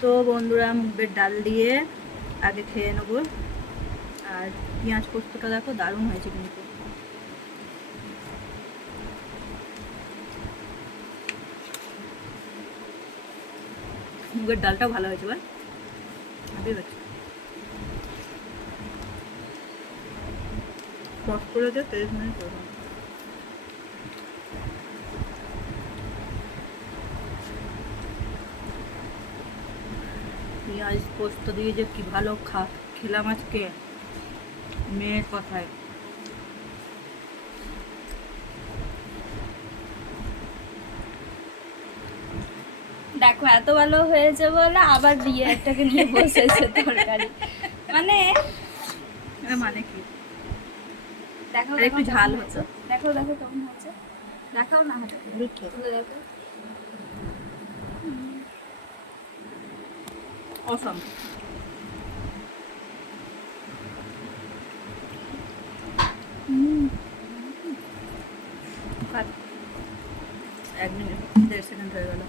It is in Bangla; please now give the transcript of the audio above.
তো বন্ধুরা মুগের ডাল দিয়ে আগে খেয়ে নেবো। আর পেঁয়াজ পোস্তটা দেখো দারুণ হয়েছে কিন্তু। মুগের ডালটাও ভালো হয়েছে বল, ভালোই হচ্ছে। পোস্ত দিয়ে তেল মানে করবো। পেঁয়াজ পোস্ত দিয়ে যে কি ভালো খেলাম আজকে মেয়ের কথায়। দেখো এত ভালো হয়েছে বলে আবার বিয়ে একটাকে নিয়ে বসেছে তরকারি। মানে মানে কি দেখো একটু ঝাল হতো। দেখো দেখো কেমন হয়েছে, দেখাও না হাতে তুলে দেখো। অসম। এক মিনিট 1.5 সেকেন্ড হয়ে গেল।